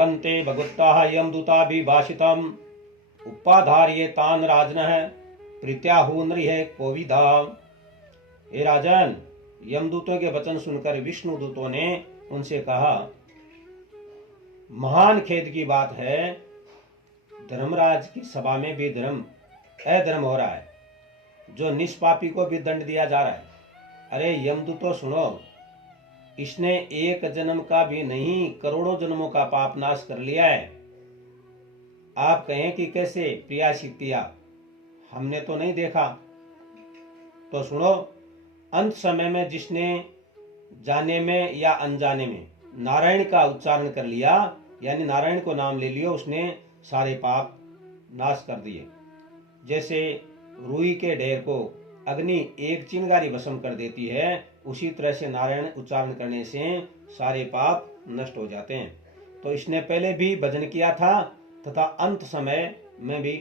ब्रुवन्ते भगवता यमदूताभिभाषितम् उपाधार्ये तान राजनः प्रीत्याहु नृह कोविदा। हे राजन, यमदूतों के वचन सुनकर विष्णु दूतों ने उनसे कहा, महान खेद की बात है, धर्मराज की सभा में भी अधर्म हो रहा है, जो निष्पापी को भी दंड दिया जा रहा है। अरे यमदूतों सुनो, इसने एक जन्म का भी नहीं करोड़ों जन्मों का पाप नाश कर लिया है। आप कहें कि कैसे प्रयासित किया, हमने तो नहीं देखा। तो सुनो, अंत समय में जिसने जाने में या अनजाने में नारायण का उच्चारण कर लिया, यानी नारायण को नाम ले लियो, उसने सारे पाप नाश कर दिए। जैसे रुई के ढेर को अग्नि एक चिंगारी भस्म कर देती है, उसी तरह से नारायण उच्चारण करने से सारे पाप नष्ट हो जाते हैं। तो इसने पहले भी भजन किया था तथा अंत समय में भी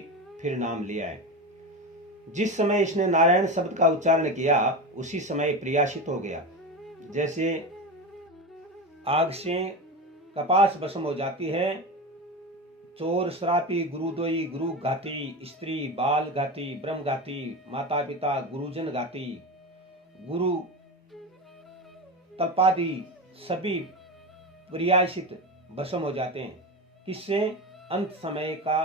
फिर नाम लिया है। जिस समय इसने नारायण शब्द का उच्चारण किया उसी समय प्रयासित हो गया। जैसे आग से कपास भस्म हो जाती है, चोर श्रापी गुरुदोई गुरु घाती, स्त्री बाल घाती, ब्रह्म घाती, माता पिता गुरुजन घाती, गुरु तल्पादी सभी प्रयासित भस्म हो जाते हैं। किससे? अंत समय का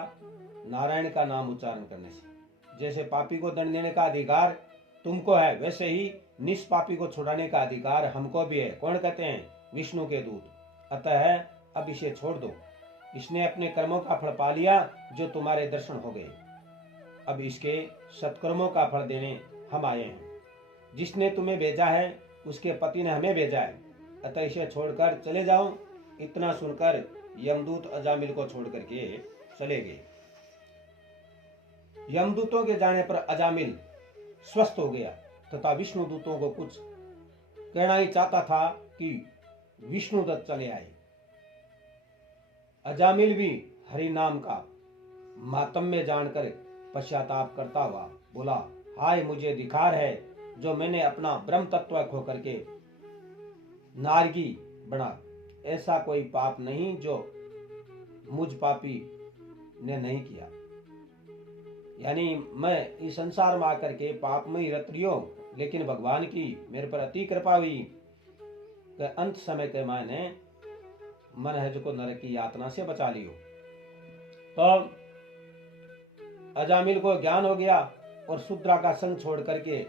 नारायण का नाम उच्चारण करने से। जैसे पापी को दंड देने का अधिकार तुमको है, वैसे ही निष्पापी को छुड़ाने का अधिकार हमको भी है। कौन कहते हैं? विष्णु के दूत। अतः अब इसे छोड़ दो, इसने अपने कर्मों का फल पा लिया जो तुम्हारे दर्शन हो गए। अब इसके सत्कर्मों का फल देने हम आए हैं। जिसने तुम्हें भेजा है उसके पति ने हमें भेजा है, अतः इसे छोड़कर चले जाओ। इतना सुनकर यमदूत अजामिल को छोड़ करके चले गए। यमदूतों के जाने पर अजामिल स्वस्थ हो गया तथा विष्णु दूतों को कुछ कहना ही चाहता था कि विष्णुदत्त चले आए। अजामिल भी हरि नाम का मातम्य जानकर पश्चाताप करता हुआ बोला, हाय मुझे धिक्कार है जो मैंने अपना ब्रह्म तत्व खो करके नारगी बना। ऐसा कोई पाप नहीं जो मुझ पापी ने नहीं किया। यानी मैं इस संसार में आकर के पाप में ही रत रही हूं, लेकिन भगवान की मेरे पर अति कृपा हुई कि अंत समय के मैंने मन है जो नरक की यातना से बचा लियो। तो अजामिल को ज्ञान हो गया और शुद्रा का संग छोड़ करके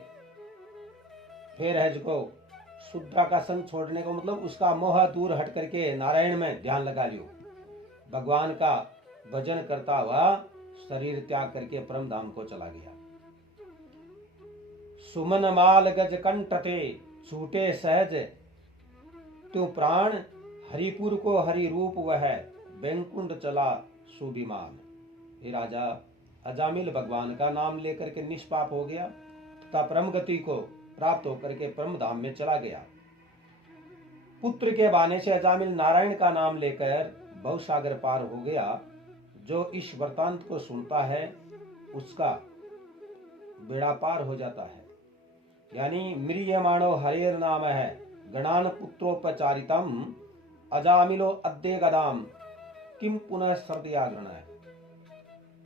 फिर है जो शुद्रा का संग छोड़ने को मतलब उसका मोह दूर हट करके नारायण में ध्यान लगा लियो। भगवान का भजन करता हुआ शरीर त्याग करके परम धाम को चला गया। सुमन माल गज कंठते छूटे सहज तो प्राण, हरिपुर को हरि रूप वह बैंकुंड चला सुविमान। हे राजा, अजामिल भगवान का नाम लेकर के निष्पाप हो गया तथा परम गति को प्राप्त होकर के परम धाम में चला गया। पुत्र के बहाने से अजामिल नारायण का नाम लेकर भवसागर पार हो गया। जो इस वृतांत को सुनता है उसका बेड़ा पार हो जाता है। यानी म्रियमाणो हरेर नाम है गणान पुत्रोपचारितम अजामिलो अद्य गदाम किम पुनः सर्दयाग्रण है।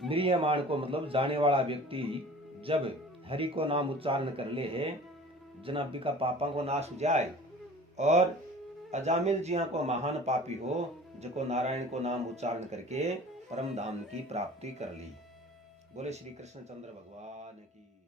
म्रियमाण को मतलब जाने वाला व्यक्ति जब हरि को नाम उच्चारण कर ले जनाबी का पापा को नाश हो जाए, और अजामिल जिया को महान पापी हो जो नारायण को नाम उच्चारण करके परम धाम की प्राप्ति कर ली। बोले श्री कृष्ण चंद्र भगवान की।